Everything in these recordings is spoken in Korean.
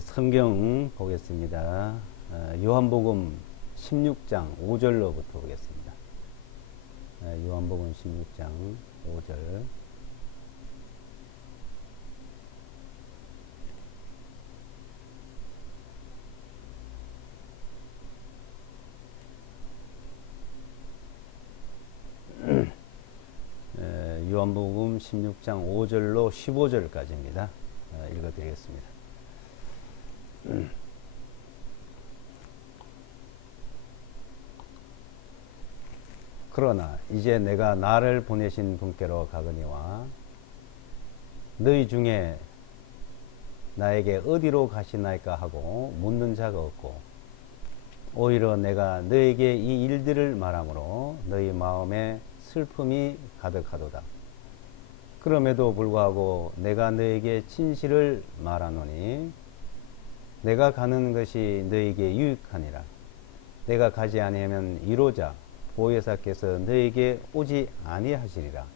성경 보겠습니다. 요한복음 16장 5절로부터 보겠습니다. 요한복음 16장 5절. 요한복음 16장 5절로 15절까지입니다. 읽어드리겠습니다. 그러나 이제 내가 나를 보내신 분께로 가거니와 너희 중에 나에게 어디로 가시나이까 하고 묻는 자가 없고 오히려 내가 너에게 이 일들을 말하므로 너희 마음에 슬픔이 가득하도다. 그럼에도 불구하고 내가 너에게 진실을 말하노니 내가 가는 것이 너에게 유익하니라. 내가 가지 아니하면 이로자 보혜사께서 너에게 오지 아니하시리라.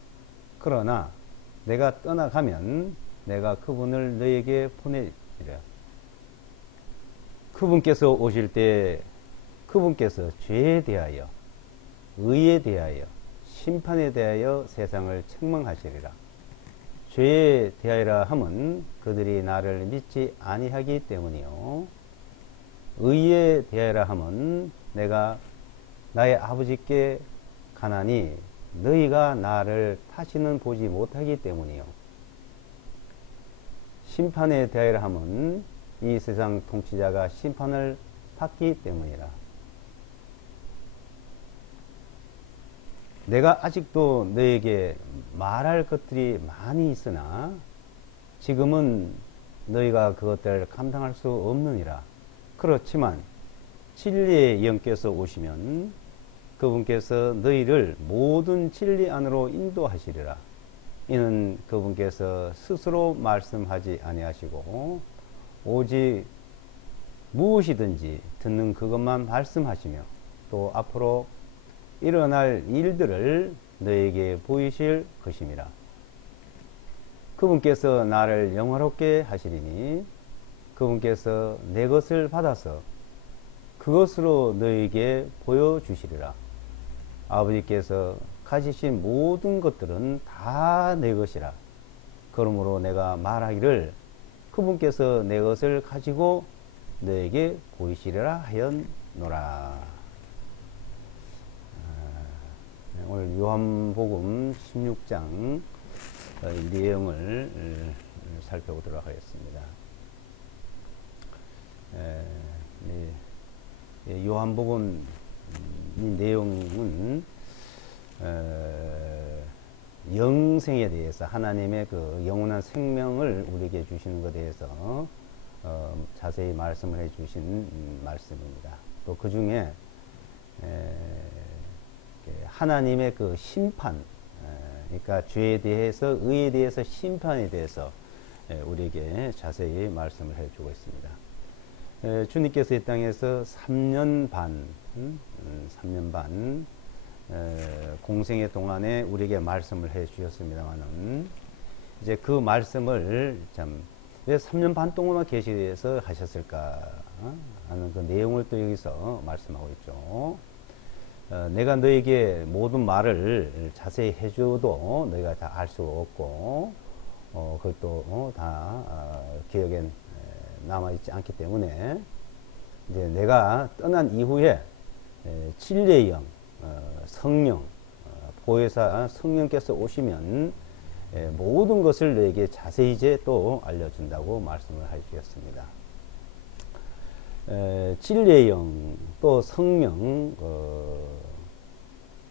그러나 내가 떠나가면 내가 그분을 너에게 보내리라. 그분께서 오실 때 그분께서 죄에 대하여 의에 대하여 심판에 대하여 세상을 책망하시리라. 죄에 대하여라 함은 그들이 나를 믿지 아니하기 때문이요 의에 대하여라 함은 내가 나의 아버지께 가나니 너희가 나를 다시는 보지 못하기 때문이요 심판에 대하여라 함은 이 세상 통치자가 심판을 받기 때문이라. 내가 아직도 너에게 말할 것들이 많이 있으나 지금은 너희가 그것들을 감당할 수 없느니라. 그렇지만 진리의 영께서 오시면 그분께서 너희를 모든 진리 안으로 인도하시리라. 이는 그분께서 스스로 말씀하지 아니하시고 오직 무엇이든지 듣는 그것만 말씀하시며 또 앞으로 일어날 일들을 너에게 보이실 것임이라. 그분께서 나를 영화롭게 하시리니 그분께서 내 것을 받아서 그것으로 너에게 보여주시리라. 아버지께서 가지신 모든 것들은 다 내 것이라. 그러므로 내가 말하기를 그분께서 내 것을 가지고 너에게 보이시리라 하였노라. 오늘 요한복음 16장 내용을 살펴보도록 하겠습니다. 요한복음 이 내용은 영생에 대해서 하나님의 그 영원한 생명을 우리에게 주시는 것에 대해서 자세히 말씀을 해 주신 말씀입니다. 또 그 중에 하나님의 그 심판, 그러니까 죄에 대해서 의에 대해서 심판에 대해서 우리에게 자세히 말씀을 해주고 있습니다. 주님께서 이 땅에서 3년 반, 3년 반 공생의 동안에 우리에게 말씀을 해주셨습니다만은 이제 그 말씀을 참 왜 3년 반 동안만 계시에서 하셨을까 하는 그 내용을 또 여기서 말씀하고 있죠. 내가 너에게 모든 말을 자세히 해줘도 너희가 다 알 수 없고 그걸 또 다 기억에 남아있지 않기 때문에 이제 내가 떠난 이후에 진리의 영, 성령, 보혜사 성령께서 오시면 모든 것을 너에게 자세히 이제 또 알려준다고 말씀을 해주셨습니다. 진리의 영, 또 성령,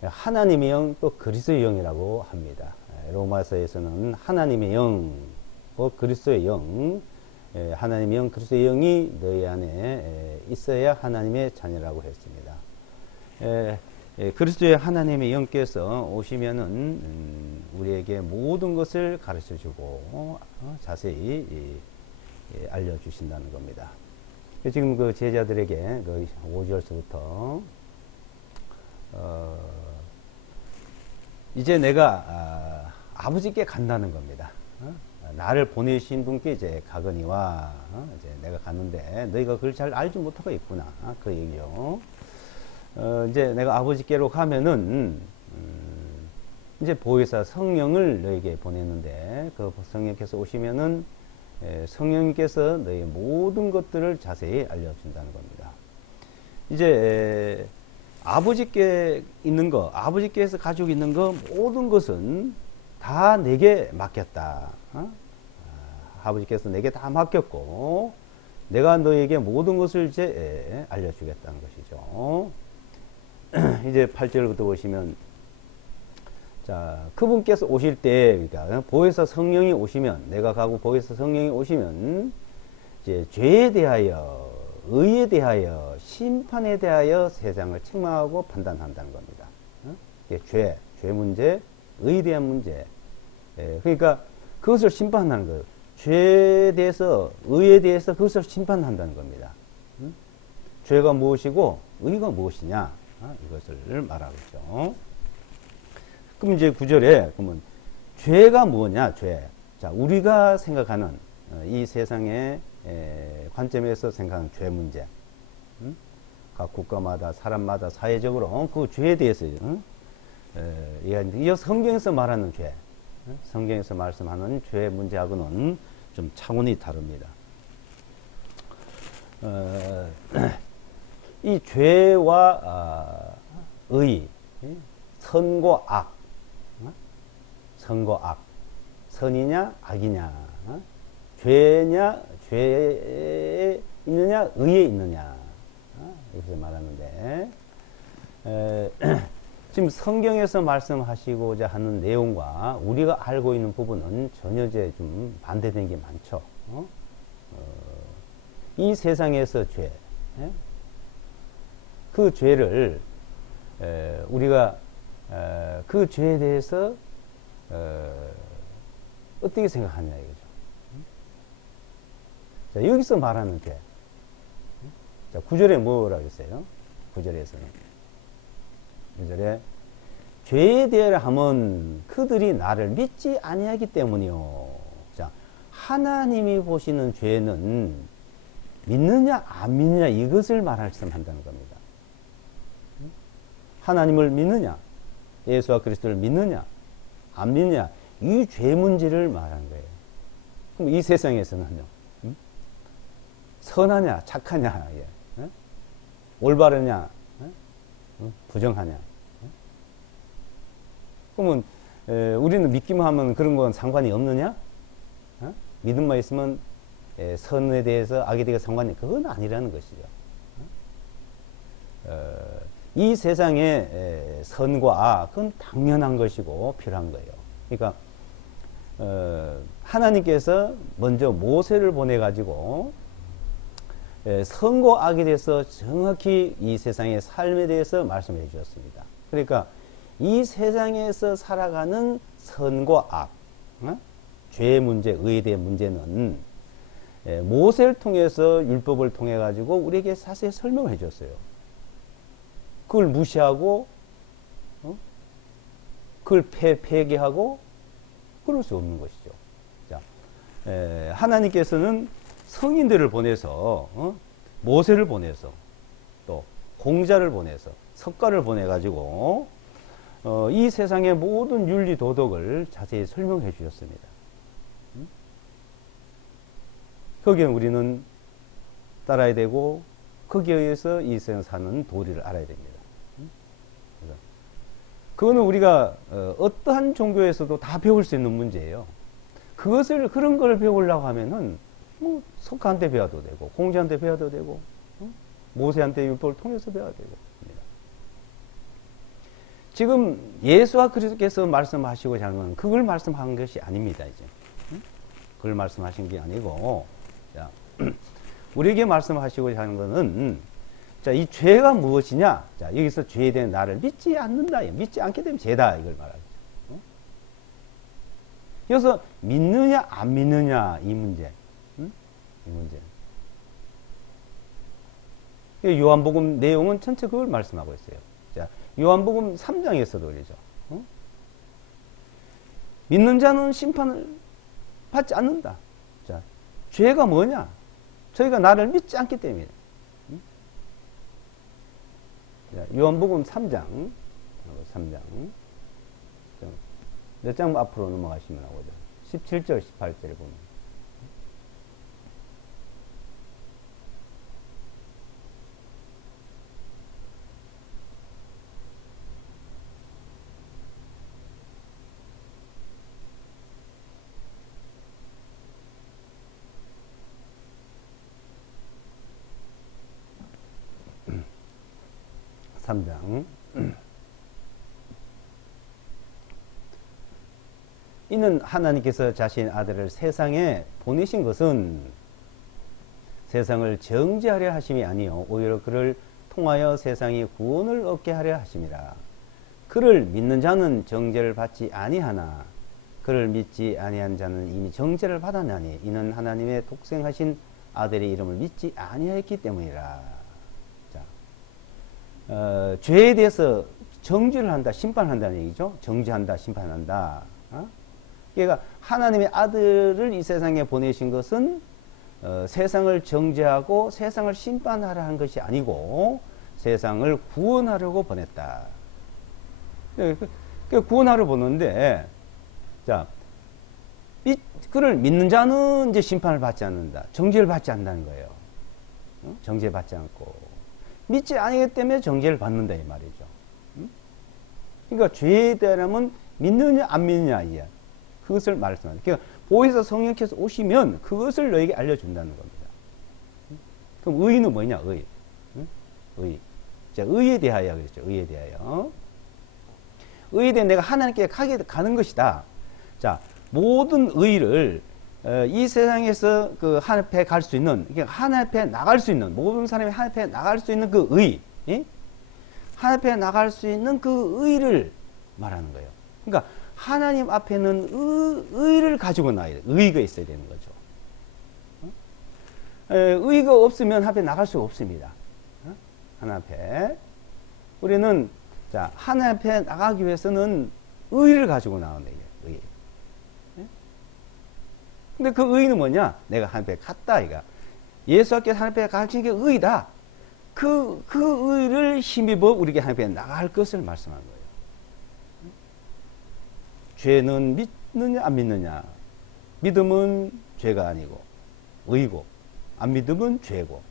하나님의 영, 또 그리스도의 영이라고 합니다. 로마서에서는 하나님의 영, 그리스도의 영, 하나님의 영, 그리스도의 영이 너희 안에 있어야 하나님의 자녀라고 했습니다. 그리스도의 하나님의 영께서 오시면은 우리에게 모든 것을 가르쳐 주고 자세히 알려주신다는 겁니다. 지금 그 제자들에게 그 5절서부터 이제 내가 아버지께 간다는 겁니다. 나를 보내신 분께 이제 가거니와 이제 내가 갔는데 너희가 그걸 잘 알지 못하고 있구나. 그 얘기요. 이제 내가 아버지께로 가면은 이제 보혜사 성령을 너에게 보냈는데 그 성령께서 오시면은 성령께서 너의 모든 것들을 자세히 알려준다는 겁니다. 이제 아버지께 있는 거, 아버지께서 가지고 있는 거 모든 것은 다 내게 맡겼다. 아버지께서 내게 다 맡겼고 내가 너에게 모든 것을 이제 알려주겠다는 것이죠. 이제 8절부터 보시면 자, 그분께서 오실 때, 그러니까 보혜사 성령이 오시면, 내가 가고 보혜사 성령이 오시면 이제 죄에 대하여, 의에 대하여, 심판에 대하여 세상을 책망하고 판단한다는 겁니다. 이게 죄 문제, 의에 대한 문제. 그러니까 그것을 심판하는 거예요. 죄에 대해서, 의에 대해서 그것을 심판한다는 겁니다. 죄가 무엇이고 의가 무엇이냐, 이것을 말하고 있죠. 그럼 이제 9절에 그러면 죄가 뭐냐, 죄. 자, 우리가 생각하는 이 세상의 관점에서 생각하는 죄 문제. 각 국가마다 사람마다 사회적으로 그 죄에 대해서 이 성경에서 말하는 죄, 성경에서 말씀하는 죄 문제하고는 좀 차원이 다릅니다. 이 죄와 의, 선과 악, 선과 악, 선이냐 악이냐, 죄냐 죄에 있느냐 의에 있느냐, 이것을 말하는데 지금 성경에서 말씀하시고자 하는 내용과 우리가 알고 있는 부분은 전혀 이제 좀 반대되는 게 많죠. 이 세상에서 죄, 그 죄를 우리가 그 죄에 대해서 어떻게 생각하냐 이거죠. 자, 여기서 말하는 죄. 자, 9절에 뭐라고 했어요? 9절에서는 9절에 죄에 대하여 하면 그들이 나를 믿지 아니하기 때문이요. 자, 하나님이 보시는 죄는 믿느냐 안 믿느냐 이것을 말씀한다는 겁니다. 하나님을 믿느냐, 예수와 그리스도를 믿느냐 안 믿느냐, 이 죄 문제를 말하는 거예요. 그럼 이 세상에서는요, 선하냐 착하냐, 올바르냐 부정하냐. 그러면 우리는 믿기만 하면 그런 건 상관이 없느냐? 믿음만 있으면 선에 대해서 악에 대해서 상관이, 그건 아니라는 것이죠. 이 세상의 선과 악, 그건 당연한 것이고 필요한 거예요. 그러니까 하나님께서 먼저 모세를 보내가지고 선과 악에 대해서 정확히 이 세상의 삶에 대해서 말씀해 주셨습니다. 그러니까 이 세상에서 살아가는 선과 악, 죄의 문제, 의에 대한 문제는 모세를 통해서 율법을 통해 가지고 우리에게 자세히 설명해 줬어요. 그걸 무시하고 그걸 폐기하고 그럴 수 없는 것이죠. 자, 하나님께서는 성인들을 보내서 모세를 보내서 또 공자를 보내서 석가를 보내 가지고 이 세상의 모든 윤리 도덕을 자세히 설명해 주셨습니다. 거기에 우리는 따라야 되고 거기에 의해서 이 세상 사는 도리를 알아야 됩니다. 그거는 우리가 어떠한 종교에서도 다 배울 수 있는 문제예요. 그런 걸 배우려고 하면은 뭐 석가한테 배워도 되고 공자한테 배워도 되고 모세한테 율법을 통해서 배워야 되고. 지금 예수와 그리스도께서 말씀하시고자 하는 건 그걸 말씀한 것이 아닙니다. 이제 그걸 말씀하신 게 아니고, 자, 우리에게 말씀하시고자 하는 것은, 자, 이 죄가 무엇이냐? 자, 여기서 죄에 대한 나를 믿지 않는다. 믿지 않게 되면 죄다. 이걸 말하죠. 여기서 믿느냐, 안 믿느냐, 이 문제. 이 문제. 요한복음 내용은 전체 그걸 말씀하고 있어요. 자, 요한복음 3장에서도 그러죠. 믿는 자는 심판을 받지 않는다. 자, 죄가 뭐냐? 저희가 나를 믿지 않기 때문에. 자, 요한복음 3장. 몇 장 앞으로 넘어가시면 나오죠. 17절, 18절을 보면. 삼장 이는 하나님께서 자신 아들을 세상에 보내신 것은 세상을 정죄하려 하심이 아니요 오히려 그를 통하여 세상이 구원을 얻게 하려 하심이라. 그를 믿는 자는 정죄를 받지 아니하나 그를 믿지 아니한 자는 이미 정죄를 받았나니 이는 하나님의 독생하신 아들의 이름을 믿지 아니하였기 때문이라. 죄에 대해서 정죄를 한다, 심판한다는 얘기죠. 정죄한다, 심판한다. 그러니까 하나님의 아들을 이 세상에 보내신 것은 세상을 정죄하고 세상을 심판하려 한 것이 아니고 세상을 구원하려고 보냈다. 구원하려 보는데, 자, 그를 믿는 자는 이제 심판을 받지 않는다. 정죄를 받지 않는다는 거예요. 정죄 받지 않고. 믿지 아니기 때문에 정죄를 받는다 이 말이죠. 그러니까 죄에 대하면 믿느냐 안 믿느냐 이야. 그것을 말씀합니다. 그러니까 보혜사 성령께서 오시면 그것을 너에게 알려준다는 겁니다. 그럼 의는 뭐냐? 의. 의. 자, 의에 대하여 그랬죠. 의에 대하여. 의에 대해 내가 하나님께 가는 것이다. 자, 모든 의를 이 세상에서 그 하나님 앞에 갈 수 있는, 그러니까 하나님 앞에 나갈 수 있는, 모든 사람이 하나님 앞에 나갈 수 있는 그 의, 예? 하나님 앞에 나갈 수 있는 그 의를 말하는 거예요. 그러니까 하나님 앞에는 의를 가지고 나야 돼. 의가 있어야 되는 거죠. 의가 없으면 하나님 앞에 나갈 수가 없습니다. 하나님 앞에. 우리는, 자, 하나님 앞에 나가기 위해서는 의를 가지고 나오는 거예요. 의. 근데 그 의는 뭐냐? 내가 하나님 앞에 갔다, 이가. 예수께서 하나님 앞에 가르친 게 의다. 그 의를 힘입어 우리에게 하나님 앞에 나갈 것을 말씀한 거예요. 죄는 믿느냐, 안 믿느냐? 믿음은 죄가 아니고, 의고, 안 믿음은 죄고,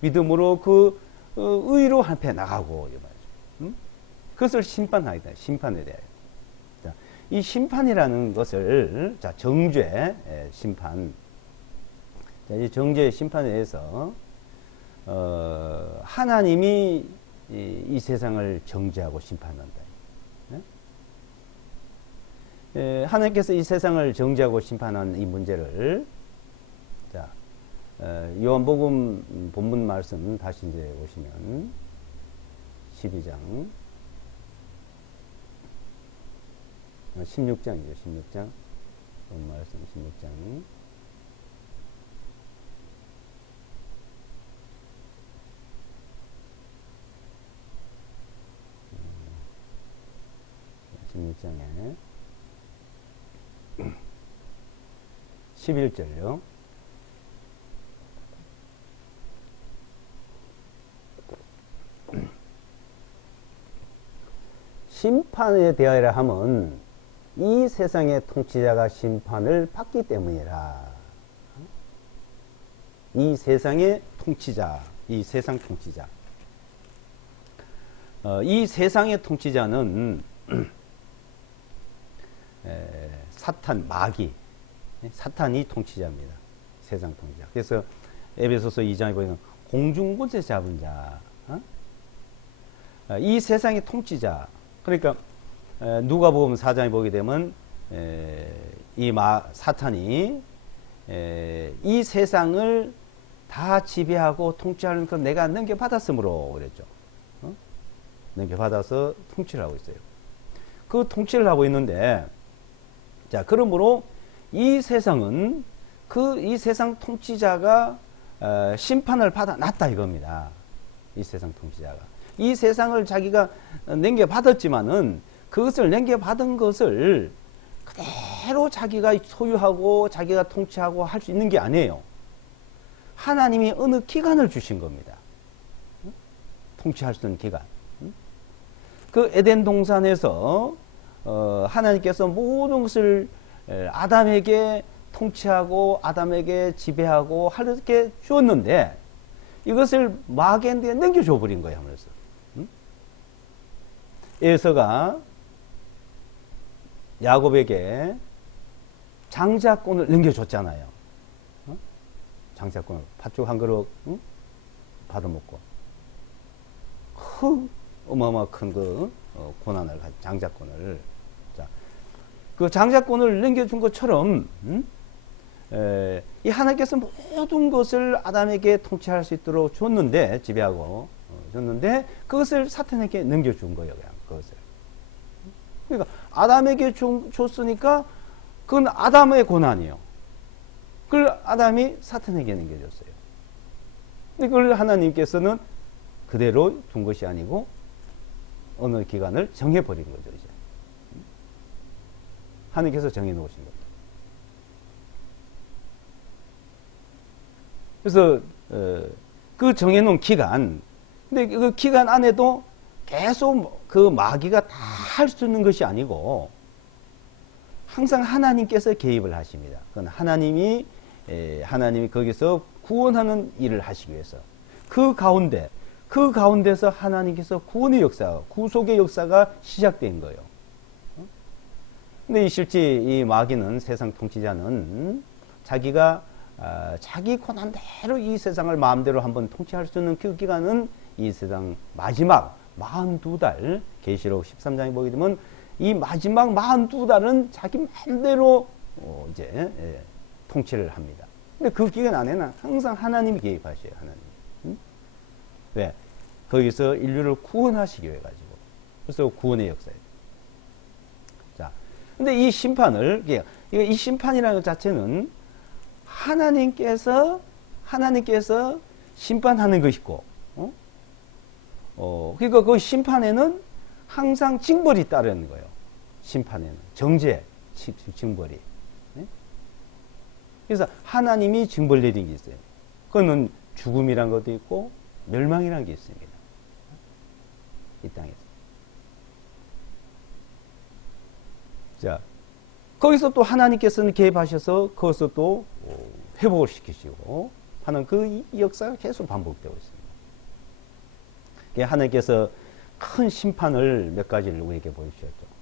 믿음으로 그 의로 하나님 앞에 나가고, 이 말이죠. 그것을 심판하게 돼, 심판에 대해. 이 심판이라는 것을, 자, 정죄, 심판. 자, 이 정죄 심판에 대해서, 하나님이 이 세상을 정죄하고 심판한다. 하나님께서 이 세상을 정죄하고 심판한 이 문제를, 자, 요한복음 본문 말씀 다시 이제 보시면, 12장. 16장이죠. 16장. 본 말씀 16장. 16장에 11절요. 심판에 대하여 하면 이 세상의 통치자가 심판을 받기 때문이라. 이 세상의 통치자, 이 세상 통치자. 이 세상의 통치자는 사탄, 마귀, 사탄이 통치자입니다. 세상 통치자. 그래서 에베소서 2장에 보면 공중권세 잡은 자, 이 세상의 통치자. 그러니까 누가복음 4장에 보게 되면 이 사탄이 이 세상을 다 지배하고 통치하는 건 내가 넘겨받았으므로 그랬죠. 넘겨받아서 통치를 하고 있어요. 그 통치를 하고 있는데, 자, 그러므로 이 세상은 이 세상 통치자가 심판을 받아놨다 이겁니다. 이 세상 통치자가. 이 세상을 자기가 넘겨받았지만은 그것을 넘겨받은 것을 그대로 자기가 소유하고 자기가 통치하고 할 수 있는 게 아니에요. 하나님이 어느 기간을 주신 겁니다. 통치할 수 있는 기간. 그 에덴 동산에서 하나님께서 모든 것을 아담에게 통치하고 아담에게 지배하고 하게 주었는데 이것을 마귀한테 넘겨줘 버린 거예요. 하면서 에서가 야곱에게 장자권을 넘겨줬잖아요. 장자권을 팥죽 한 그릇 받아먹고 어마어마 큰 그 고난을 가진 장자권을, 자, 그 장자권을 넘겨준 것처럼 이 하나님께서 모든 것을 아담에게 통치할 수 있도록 줬는데, 지배하고 줬는데 그것을 사탄에게 넘겨준 거예요. 그냥 그것을. 그러니까 아담에게 줬으니까 그건 아담의 고난이에요. 그걸 아담이 사탄에게 넘겨줬어요. 근데 그걸 하나님께서는 그대로 둔 것이 아니고 어느 기간을 정해버린 거죠. 이제 하나님께서 정해놓으신 겁니다. 그래서 그 정해놓은 기간, 근데 그 기간 안에도 계속 그 마귀가 다 할 수 있는 것이 아니고 항상 하나님께서 개입을 하십니다. 그건 하나님이 거기서 구원하는 일을 하시기 위해서 그 가운데서 하나님께서 구원의 역사, 구속의 역사가 시작된 거예요. 근데 실제 이 마귀는, 세상 통치자는 자기가 자기 고난대로 이 세상을 마음대로 한번 통치할 수 있는 그 기간은 이 세상 마지막 42달, 계시록 13장에 보게 되면 이 마지막 42달은 자기 마음대로 이제 통치를 합니다. 근데 그 기간 안에는 항상 하나님이 개입하셔요. 하나님. 왜? 거기서 인류를 구원하시기 위해 가지고. 그래서 구원의 역사예요. 자, 근데 이 심판을, 이 심판이라는 것 자체는 하나님께서 심판하는 것이고, 그러니까 그 심판에는 항상 징벌이 따르는 거예요. 심판에는 정죄, 징벌이. 네? 그래서 하나님이 징벌 내린 게 있어요. 그거는 죽음이란 것도 있고 멸망이란 게 있습니다. 이 땅에서. 자, 거기서 또 하나님께서는 개입하셔서 거기서 또 회복을 시키시고 하는 그 역사가 계속 반복되고 있습니다. 하나님께서 큰 심판을 몇 가지를 우리에게 보여주셨죠.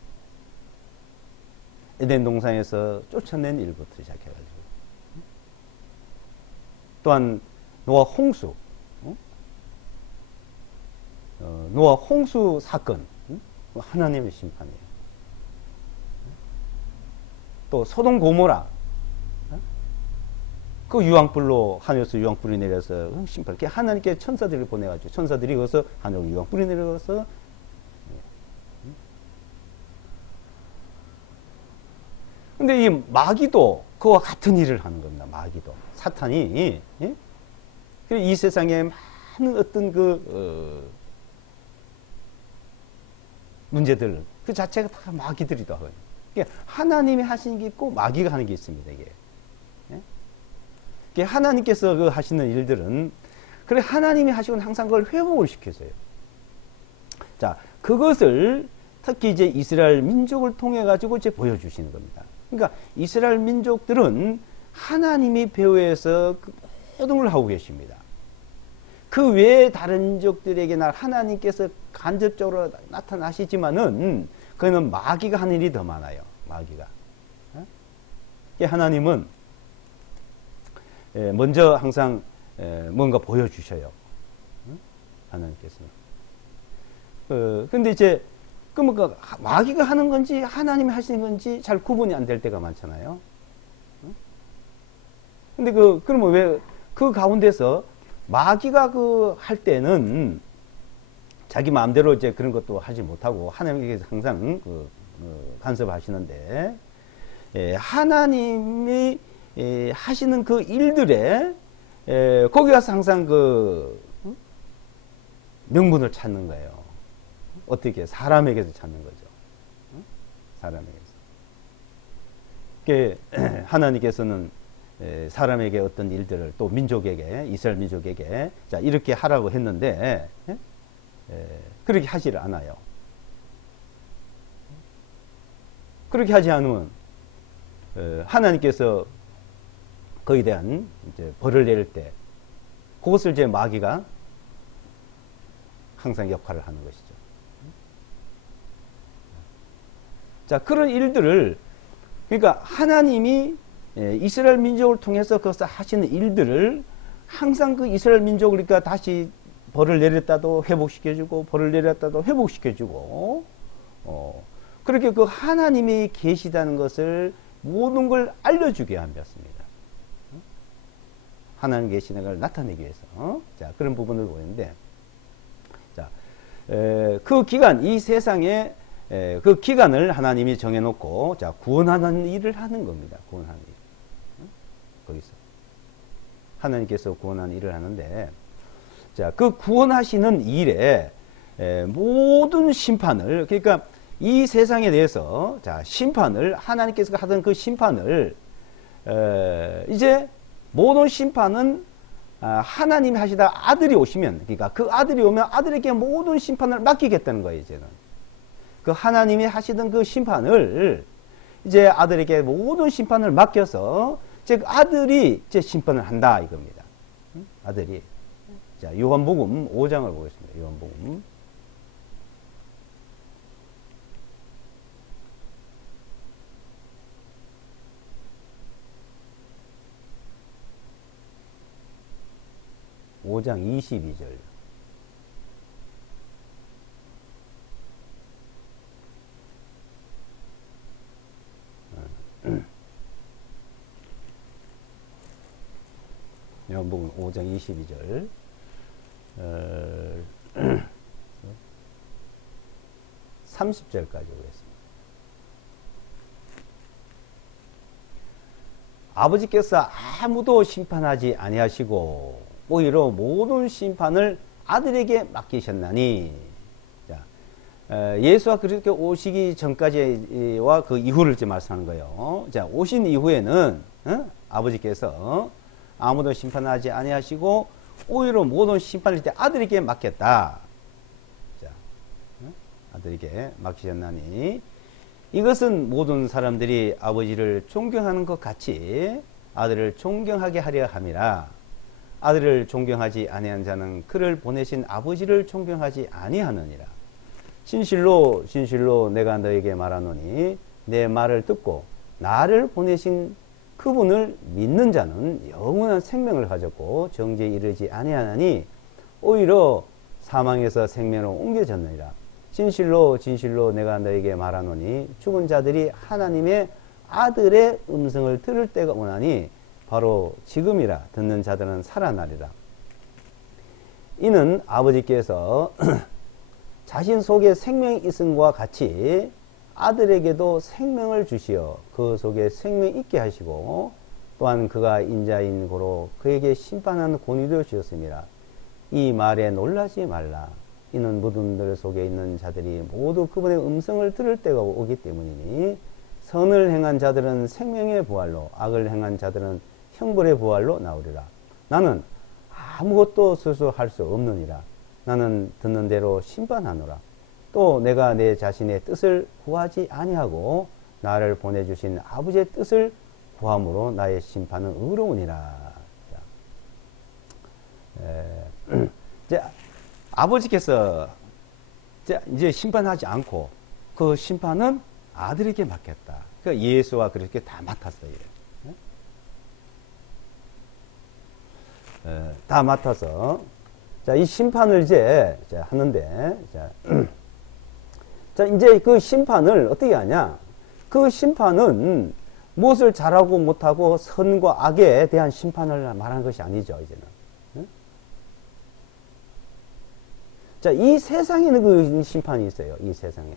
에덴 동산에서 쫓아낸 일부터 시작해가지고, 또한 노아 홍수, 노아 홍수 사건, 하나님의 심판이에요. 또 소돔 고모라, 그 유황불로, 하늘에서 유황불이 내려서 심판. 하나님께 천사들을 보내가지고 천사들이 거기서 하늘로 유황불이 내려서. 근데 이 마귀도 그와 같은 일을 하는 겁니다. 마귀도, 사탄이, 예? 이 세상에 많은 어떤 문제들 그 자체가 다 마귀들이다. 하나님이 하시는 게 있고 마귀가 하는 게 있습니다. 이게. 하나님께서 그 하시는 일들은, 그래, 하나님이 하시고는 항상 그걸 회복을 시켜줘요. 자, 그것을 특히 이제 이스라엘 민족을 통해 가지고 이제 보여주시는 겁니다. 그러니까 이스라엘 민족들은 하나님이 배후에서 그 모든 걸 하고 계십니다. 그 외에 다른 민족들에게나 하나님께서 간접적으로 나타나시지만은 그거는 마귀가 하는 일이 더 많아요. 마귀가. 하나님은 먼저 항상 뭔가 보여주셔요. 하나님께서는. 근데 이제, 그러니까 마귀가 하는 건지 하나님이 하시는 건지 잘 구분이 안 될 때가 많잖아요. 근데 그러면 왜 그 가운데서 마귀가 할 때는 자기 마음대로 이제 그런 것도 하지 못하고 하나님께서 항상 간섭하시는데, 하나님이 하시는 그 일들에 거기 가서 항상 명분을 찾는 거예요. 어떻게? 사람에게서 찾는 거죠. 사람에게서. 하나님께서는 사람에게 어떤 일들을 또 민족에게, 이스라엘 민족에게 자 이렇게 하라고 했는데 그렇게 하지를 않아요. 그렇게 하지 않으면 하나님께서 그에 대한 이제 벌을 내릴 때 그것을 이제 마귀가 항상 역할을 하는 것이죠. 자, 그런 일들을 그러니까 하나님이 이스라엘 민족을 통해서 그것을 하시는 일들을 항상 그 이스라엘 민족을 그러니까 다시 벌을 내렸다도 회복시켜주고 벌을 내렸다도 회복시켜주고 그렇게 그 하나님이 계시다는 것을 모든 걸 알려주게 하였습니다. 하나님 계시는 걸 나타내기 위해서 자 그런 부분을 보이는데 자 그 기간 이 세상에 그 기간을 하나님이 정해놓고 자 구원하는 일을 하는 겁니다. 구원하는 일 거기서 하나님께서 구원하는 일을 하는데 자 그 구원하시는 일에 모든 심판을 그러니까 이 세상에 대해서 자 심판을 하나님께서 하던 그 심판을 이제 모든 심판은 하나님이 하시다 아들이 오시면 그러니까 그 아들이 오면 아들에게 모든 심판을 맡기겠다는 거예요. 이제는 그 하나님이 하시던 그 심판을 이제 아들에게 모든 심판을 맡겨서 즉 아들이 이제 심판을 한다 이겁니다. 아들이 자 요한복음 5장을 보겠습니다. 요한복음 5장 22절. 요한복음 5장 22절. 30절까지 보겠습니다. 아버지께서 아무도 심판하지 아니하시고 오히려 모든 심판을 아들에게 맡기셨나니 자, 예수가 그렇게 오시기 전까지와 그 이후를 이제 말씀하는 거예요. 자, 오신 이후에는 아버지께서 아무도 심판하지 아니하시고 오히려 모든 심판을 이제 아들에게 맡겼다. 자, 아들에게 맡기셨나니 이것은 모든 사람들이 아버지를 존경하는 것 같이 아들을 존경하게 하려 함이라. 아들을 존경하지 아니한 자는 그를 보내신 아버지를 존경하지 아니하느니라. 진실로 진실로 내가 너에게 말하노니 내 말을 듣고 나를 보내신 그분을 믿는 자는 영원한 생명을 가졌고 정죄에 이르지 아니하나니 오히려 사망에서 생명으로 옮겨졌느니라. 진실로 진실로 내가 너에게 말하노니 죽은 자들이 하나님의 아들의 음성을 들을 때가 오나니 바로 지금이라. 듣는 자들은 살아나리라. 이는 아버지께서 자신 속에 생명이 있음과 같이 아들에게도 생명을 주시어 그 속에 생명이 있게 하시고 또한 그가 인자인 고로 그에게 심판하는 권위도 주셨습니다. 이 말에 놀라지 말라. 이는 무덤들 속에 있는 자들이 모두 그분의 음성을 들을 때가 오기 때문이니 선을 행한 자들은 생명의 부활로 악을 행한 자들은 형벌의 부활로 나오리라. 나는 아무것도 스스로 할 수 없느니라. 나는 듣는 대로 심판하노라. 또 내가 내 자신의 뜻을 구하지 아니하고 나를 보내주신 아버지의 뜻을 구함으로 나의 심판은 의로우니라. 이제 아버지께서 이제 심판하지 않고 그 심판은 아들에게 맡겼다. 그러니까 예수와 그렇게 다 맡았어요. 다 맡아서 자, 이 심판을 이제 하는데 자, 이제 그 심판을 어떻게 하냐? 그 심판은 무엇을 잘하고 못하고 선과 악에 대한 심판을 말하는 것이 아니죠, 이제는. 자, 이 세상에는 그 심판이 있어요, 이 세상에.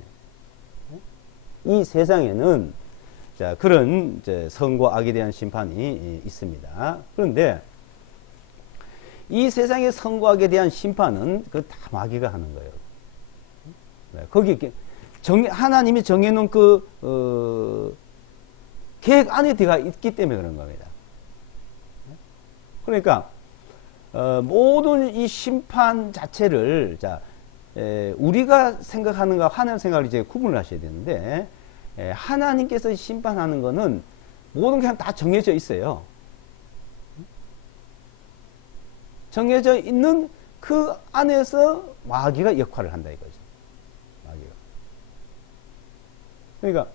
이 세상에는 자, 그런 이제 선과 악에 대한 심판이 있습니다. 그런데 이 세상의 선과 악에 대한 심판은 그 다 마귀가 하는 거예요. 거기 하나님이 정해놓은 그 계획 안에 들어가 있기 때문에 그런 겁니다. 그러니까 모든 이 심판 자체를 우리가 생각하는 거 하나님 생각을 이제 구분을 하셔야 되는데 하나님께서 심판하는 거는 모든 게 그냥 다 정해져 있어요. 정해져 있는 그 안에서 마귀가 역할을 한다 이거죠. 마귀가. 그러니까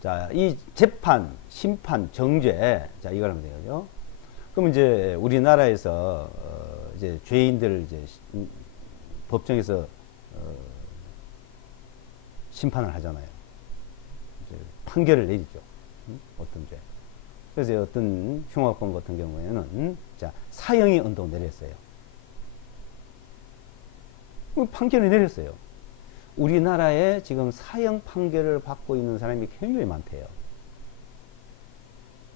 자, 이 재판, 심판, 정죄, 자 이걸 하면 되죠. 그럼 이제 우리나라에서 이제 죄인들 이제 법정에서 심판을 하잖아요. 이제 판결을 내리죠. 어떤 죄. 그래서 어떤 흉악범 같은 경우에는 자 사형이 언도로 내렸어요. 판결을 내렸어요. 우리나라에 지금 사형 판결을 받고 있는 사람이 굉장히 많대요.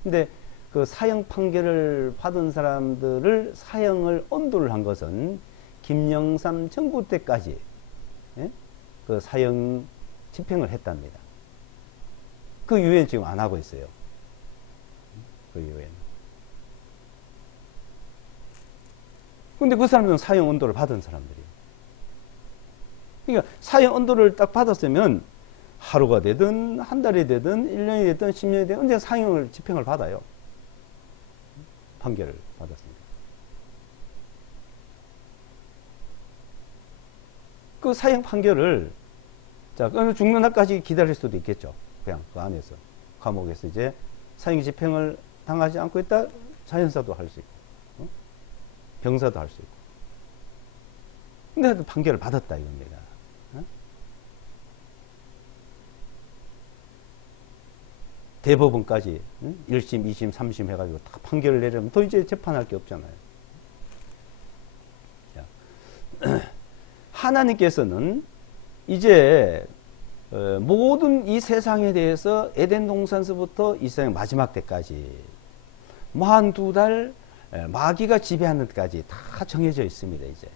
근데 그 사형 판결을 받은 사람들을 사형을 언도를 한 것은 김영삼 정부 때까지 그 사형 집행을 했답니다. 그 이후에는 지금 안 하고 있어요. 그 이후에는. 근데 그 사람들은 사형 언도를 받은 사람들이에요. 그러니까 사형 언도를 딱 받았으면 하루가 되든 한 달이 되든 1년이 되든 10년이 되든 언제 사형을 집행을 받아요. 판결을 받았습니다. 그 사형 판결을 자, 죽는 날까지 기다릴 수도 있겠죠. 그냥 그 안에서 감옥에서 이제 사형 집행을 당하지 않고 있다 자연사도 할 수 있고 병사도 할 수 있고 근데 그 판결을 받았다 이겁니다. 대법원까지 1심, 2심, 3심 해가지고 다 판결을 내려면 또 이제 재판할 게 없잖아요. 자, 하나님께서는 이제 모든 이 세상에 대해서 에덴 동산서부터 이 세상 마지막 때까지 42달 마귀가 지배하는 데까지 다 정해져 있습니다. 이제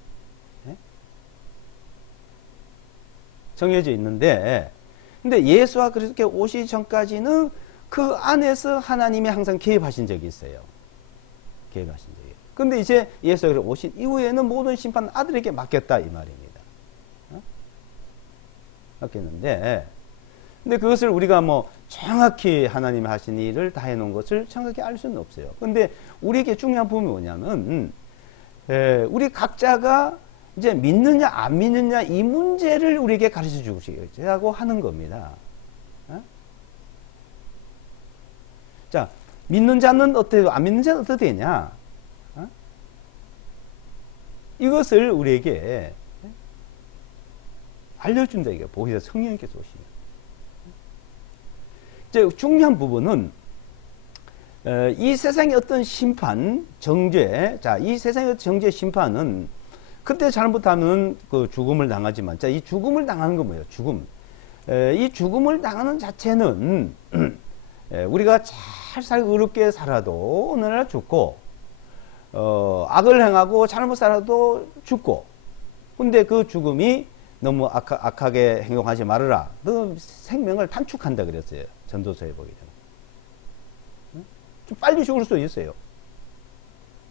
정해져 있는데 근데 예수와 그리스도께 오시기 전까지는 그 안에서 하나님이 항상 개입하신 적이 있어요. 개입하신 적이. 근데 이제 예수가 오신 이후에는 모든 심판은 아들에게 맡겼다 이 말입니다. 맡겼는데 근데 그것을 우리가 뭐 정확히 하나님이 하신 일을 다 해놓은 것을 정확히 알 수는 없어요. 근데 우리에게 중요한 부분이 뭐냐면 우리 각자가 이제 믿느냐 안 믿느냐 이 문제를 우리에게 가르쳐 주시려고 하는 겁니다. 자, 믿는 자는 어때요? 안 믿는 자는 어떻게 되냐? 이것을 우리에게 알려준다 이게 보기서 성령님께서 오시면. 이제 중요한 부분은 이 세상의 어떤 심판, 정죄, 자, 이 세상의 정죄 심판은 그때 잘못하면 그 죽음을 당하지만, 자, 이 죽음을 당하는 건 뭐예요? 죽음. 이 죽음을 당하는 자체는 우리가 잘 살고 의롭게 살아도 어느 날 죽고, 악을 행하고 잘못 살아도 죽고, 근데 그 죽음이 너무 악하게 행동하지 말아라. 너 생명을 단축한다 그랬어요. 전도서에 보게 되면. 좀 빨리 죽을 수도 있어요.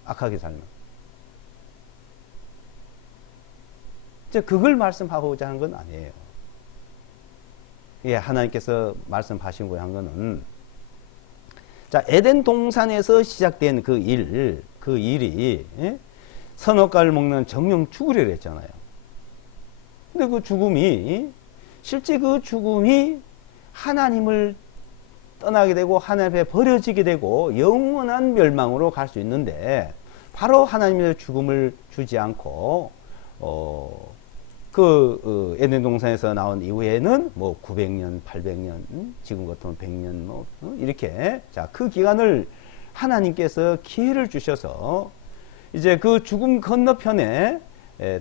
악하게 살면. 그걸 말씀하고자 하는 건 아니에요. 예, 하나님께서 말씀하신 거한 거는, 자, 에덴 동산에서 시작된 그 일이, 예? 선악과를 먹는 정령 죽으려고 했잖아요. 근데 그 죽음이, 실제 그 죽음이 하나님을 떠나게 되고, 하나님 앞에 버려지게 되고, 영원한 멸망으로 갈 수 있는데, 바로 하나님의 죽음을 주지 않고, 에덴 동산에서 나온 이후에는 뭐 900년, 800년, 지금 같으면 100년, 이렇게. 자, 그 기간을 하나님께서 기회를 주셔서 이제 그 죽음 건너편에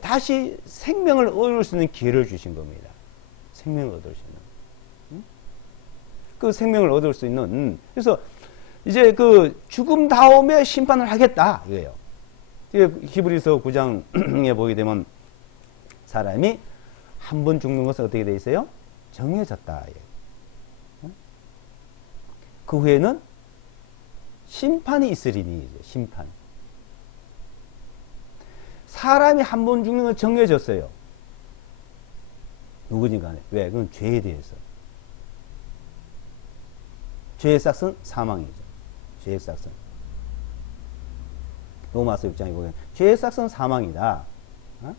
다시 생명을 얻을 수 있는 기회를 주신 겁니다. 생명을 얻을 수 있는. 그 생명을 얻을 수 있는. 그래서 이제 그 죽음 다음에 심판을 하겠다. 이거예요. 히브리서 9장에 보게 되면 사람이 한 번 죽는 것은 어떻게 되어 있어요? 정해졌다. 그 후에는 심판이 있으리니. 심판. 사람이 한 번 죽는 건 정해졌어요. 누구든 간에. 왜? 그건 죄에 대해서. 죄의 싹은 사망이죠. 죄의 싹은. 로마서 6장에 보면 죄의 싹은 사망이다. 어?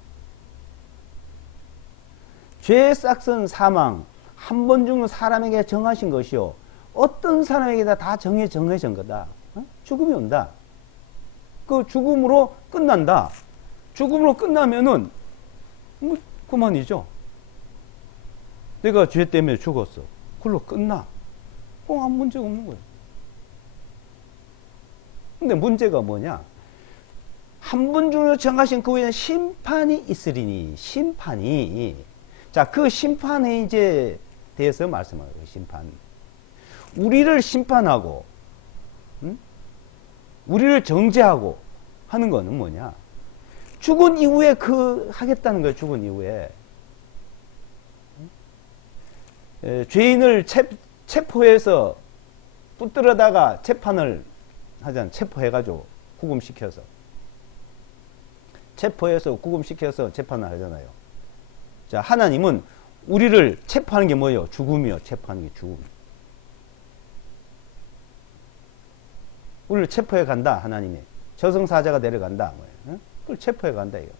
죄의 싹은 사망. 한 번 죽는 사람에게 정하신 것이요. 어떤 사람에게나 다 정해진 거다. 어? 죽음이 온다. 그 죽음으로 끝난다. 죽음으로 끝나면은 뭐 그만이죠. 내가 죄 때문에 죽었어. 그걸로 끝나. 아무 문제가 없는 거예요. 근데 문제가 뭐냐? 한 번 중에 정하신 그 후에는 심판이 있으리니. 심판이. 자, 그 심판에 이제 대해서 말씀하는 거예요. 심판. 우리를 심판하고, 우리를 정죄하고 하는 거는 뭐냐? 죽은 이후에 하겠다는 거예요. 죽은 이후에. 죄인을 체포해서 붙들어다가 재판을 하잖아요. 체포해가지고 구금시켜서. 체포해서 구금시켜서 재판을 하잖아요. 자, 하나님은 우리를 체포하는 게 뭐예요? 죽음이요. 체포하는 게 죽음. 우리를 체포해 간다. 하나님이. 저승사자가 내려간다. 뭐예요? 그걸 체포해 간다. 이거.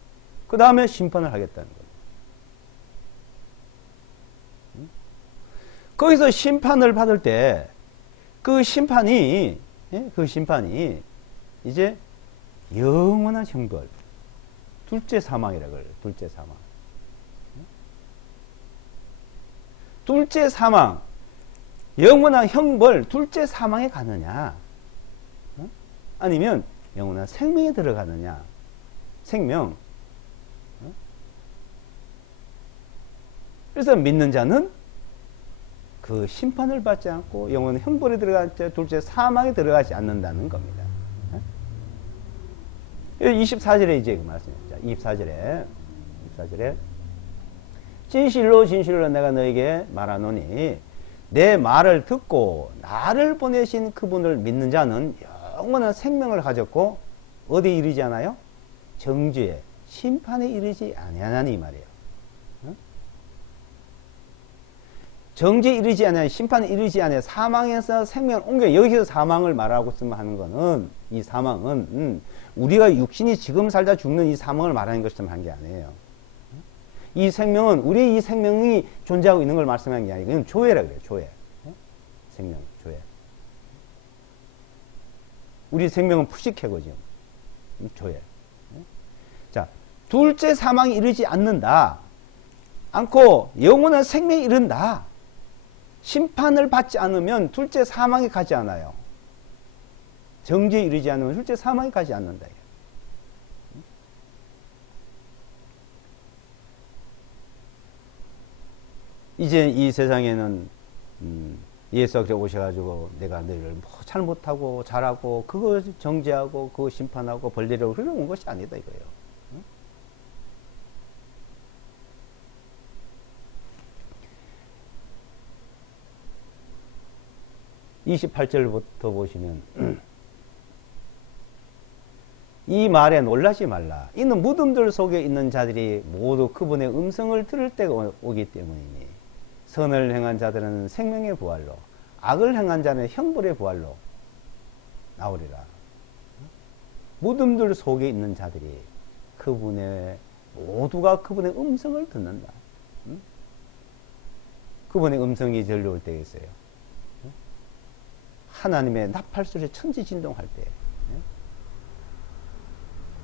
그 다음에 심판을 하겠다는 거예요. 거기서 심판을 받을 때 그 심판이 이제 영원한 형벌, 둘째 사망이라고 그래요. 둘째 사망. 둘째 사망, 영원한 형벌, 둘째 사망에 가느냐, 아니면 영원한 생명에 들어가느냐. 생명. 그래서 믿는 자는 그 심판을 받지 않고 영원한 형벌에 들어가지, 둘째 사망에 들어가지 않는다는 겁니다. 24절에 이제 그 말씀입니다. 24절에 진실로 진실로 내가 너에게 말하노니 내 말을 듣고 나를 보내신 그분을 믿는 자는 영원한 생명을 가졌고 어디에 이르지 않아요? 정죄에, 심판에 이르지 아니하나니 이 말이에요. 정죄에 이르지 않아요. 심판에 이르지 않아요. 사망에서 생명을 옮겨. 여기서 사망을 말하고 있으면 하는 거는, 이 사망은 우리가 육신이 지금 살다 죽는 이 사망을 말하는 것처럼 한 게 아니에요. 이 생명은 우리의 이 생명이 존재하고 있는 걸 말씀하는 게 아니고 이건 조회라 그래요. 조회. 생명, 조회. 우리 생명은 푸시케고 지금. 조회. 자, 둘째 사망이 이르지 않고 영원한 생명에 이른다. 심판을 받지 않으면 둘째 사망에 가지 않아요. 정죄에 이르지 않으면 둘째 사망에 가지 않는다. 이제 이 세상에는 예수가 오셔가지고 내가 너희를 뭐 잘못하고 잘하고 그거 정죄하고 그거 심판하고 벌내려고 그러는 것이 아니다 이거예요. 28절부터 보시면 이 말에 놀라지 말라. 이는 무덤들 속에 있는 자들이 모두 그분의 음성을 들을 때가 오기 때문이니 선을 행한 자들은 생명의 부활로 악을 행한 자는 형벌의 부활로 나오리라. 무덤들 속에 있는 자들이 모두가 그분의 음성을 듣는다. 그분의 음성이 들려올 때가 있어요. 하나님의 나팔소리 천지진동할 때,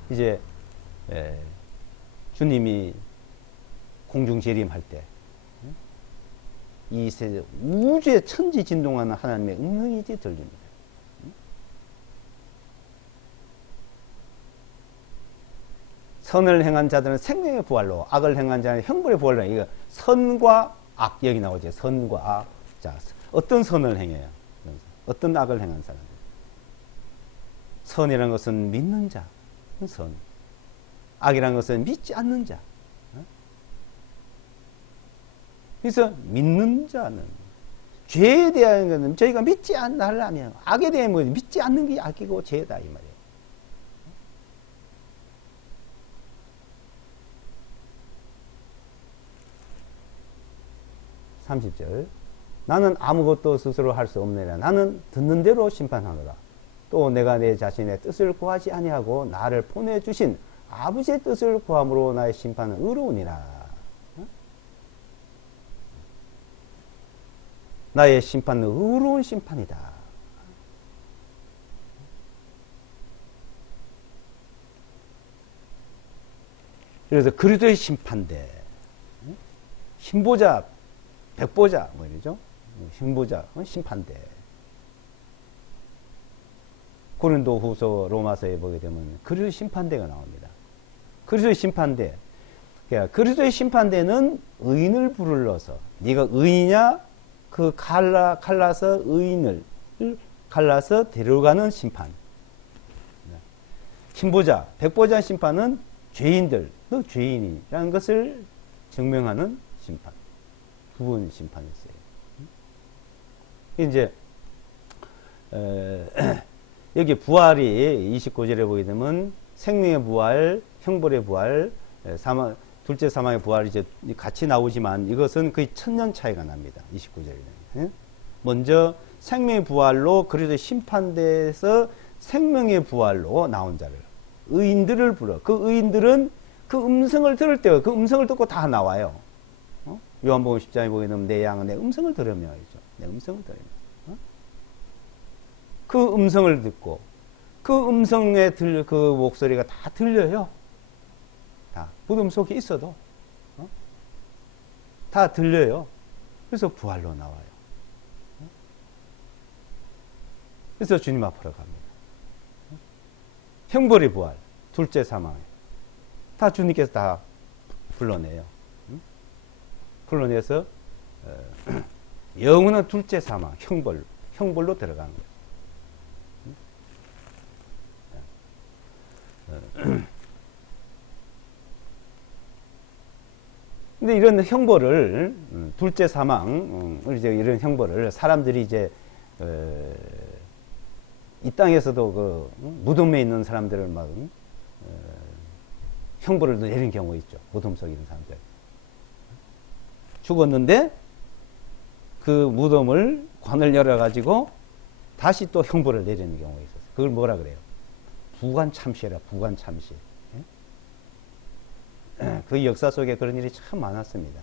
이제 주님이 공중재림할 때, 이 세상 우주에 천지진동하는 하나님의 음성이 이제 들립니다. 선을 행한 자들은 생명의 부활로, 악을 행한 자는 형벌의 부활로. 이거 선과 악 여기 나오죠. 선과 악. 자, 어떤 선을 행해요? 어떤 악을 행한 사람들. 선이라는 것은 믿는 자, 선. 악이라는 것은 믿지 않는 자. 그래서 믿는 자는, 죄에 대한 것은 저희가 믿지 않으려면, 악에 대한 뭐 믿지 않는 게 악이고 죄다 이 말이에요. 30절. 나는 아무것도 스스로 할 수 없느니라. 나는 듣는 대로 심판하노라. 또 내가 내 자신의 뜻을 구하지 아니하고 나를 보내주신 아버지의 뜻을 구함으로 나의 심판은 의로우니라. 나의 심판은 의로운 심판이다. 그래서 그리스도의 심판대, 신보자, 백보자, 뭐 이러죠. 신보자, 심판대. 고린도 후서 로마서에 보게 되면 그리스도의 심판대가 나옵니다. 그리스도의 심판대. 그러니까 그리스도의 심판대는 의인을 불러서, 네가 의인이냐? 그 갈라서 의인을 갈라서 데려가는 심판. 신보자, 백보자 심판은 죄인들, 너 죄인이라는 것을 증명하는 심판. 부분 심판이었어요. 이제 여기 부활이 29절에 보게 되면 생명의 부활, 형벌의 부활, 사망, 둘째 사망의 부활이 이제 같이 나오지만 이것은 거의 1000년 차이가 납니다. 29절에. 먼저 생명의 부활로 그리스도의 심판대에서 생명의 부활로 나온 자를, 의인들을 불러. 그 의인들은 그 음성을 들을 때 그 음성을 듣고 다 나와요. 요한복음 10장에 보게 되면 내 양은 내 음성을 들으며 있죠. 내 음성을 들으며. 그 음성을 듣고 그 음성에 그 목소리가 다 들려요. 다 무덤 속에 있어도 다 들려요. 그래서 부활로 나와요. 그래서 주님 앞으로 갑니다. 형벌의 부활, 둘째 사망, 다 주님께서 다 불러내요. 불러내서 영원한 둘째 사망, 형벌로 들어가는 거예요. 근데 이런 형벌을, 둘째 사망을, 이제 이런 형벌을 사람들이 이제, 이 땅에서도 그, 무덤에 있는 사람들을 막, 형벌을 내리는 경우가 있죠. 무덤 속에 있는 사람들. 죽었는데, 그 무덤을, 관을 열어가지고, 다시 또 형벌을 내리는 경우가 있었어요. 그걸 뭐라 그래요? 부관참시라, 부관참시. 그 역사 속에 그런 일이 참 많았습니다.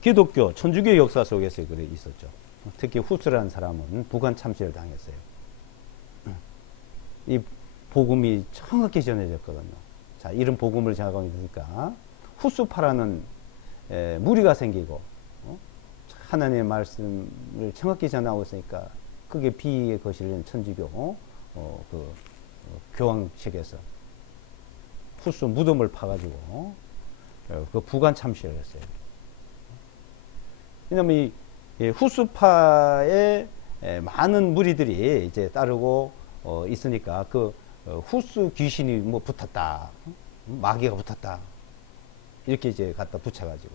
기독교, 천주교 역사 속에서 그래 있었죠. 특히 후스라는 사람은 부관참시를 당했어요. 이 복음이 정확히 전해졌거든요. 자, 이런 복음을 전하고 있으니까 후스파라는 무리가 생기고, 하나님의 말씀을 정확히 전하고 있으니까 그게 비의 거실인 천주교 교황 측에서 후스 무덤을 파가지고 그 부관 참시를 했어요. 왜냐면 이 후스파의 많은 무리들이 이제 따르고 있으니까 그 후스 귀신이 뭐 붙었다, 마귀가 붙었다 이렇게 이제 갖다 붙여가지고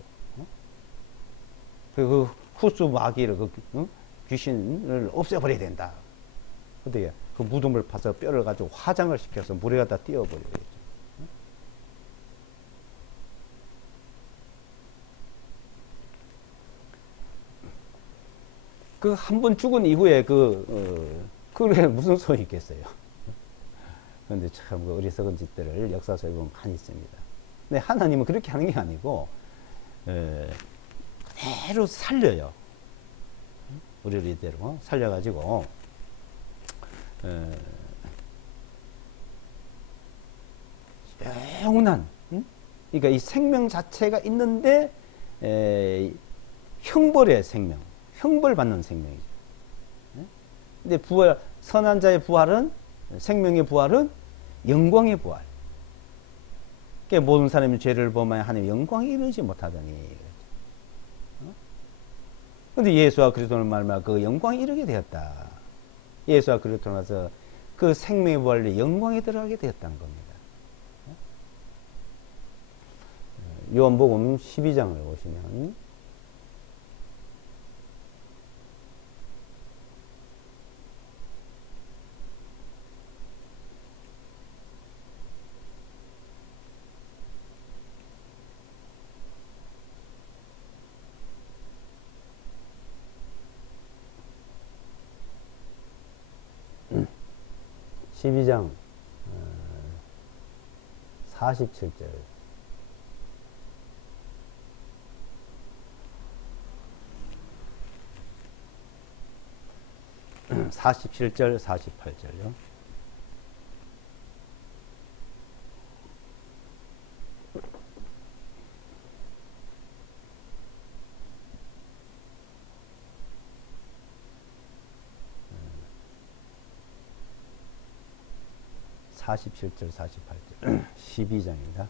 그 후스 마귀를 귀신을 없애버려야 된다. 근데 그 무덤을 파서 뼈를 가지고 화장을 시켜서 물에 갖다 띄워버리겠죠. 그 한 번 죽은 이후에 그게 무슨 소용이 있겠어요. 그런데 참 그 어리석은 짓들을 역사 속에 보면 많이 있습니다. 근데 하나님은 그렇게 하는 게 아니고 그대로 살려요. 우리를 이대로 살려가지고 영원한, 그러니까 이 생명 자체가 있는데 형벌의 생명, 형벌 받는 생명이죠. 근데 부활, 선한 자의 부활은, 생명의 부활은 영광의 부활. 그러니까 모든 사람이 죄를 범하여 하나님 영광에 이르지 못하더니. 근데 예수와 그리스도를 말미암아 그 영광에 이르게 되었다. 예수와 그리스도로 나서 그 생명의 부활로 영광에 들어가게 되었다는 겁니다. 요한복음 12장을 보시면 12장 47절 47절 48절요. (47절) (48절) 12장입니다.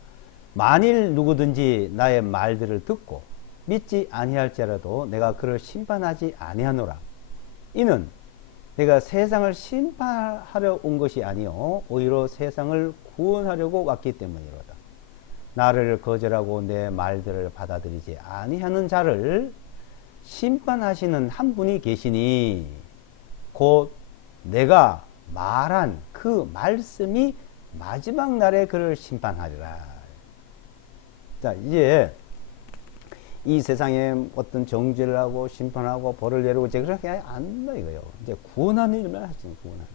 만일 누구든지 나의 말들을 듣고 믿지 아니할지라도 내가 그를 심판하지 아니하노라. 이는 내가 세상을 심판하려 온 것이 아니요 오히려 세상을 구원하려고 왔기 때문이로다. 나를 거절하고 내 말들을 받아들이지 아니하는 자를 심판하시는 한 분이 계시니 곧 내가 말한 그 말씀이 마지막 날에 그를 심판하리라. 자, 이제 이 세상에 어떤 정죄를 하고 심판하고 벌을 내리고 이제 그렇게 안 한다 이거예요. 이제 구원하는 일만 하시는 구원하는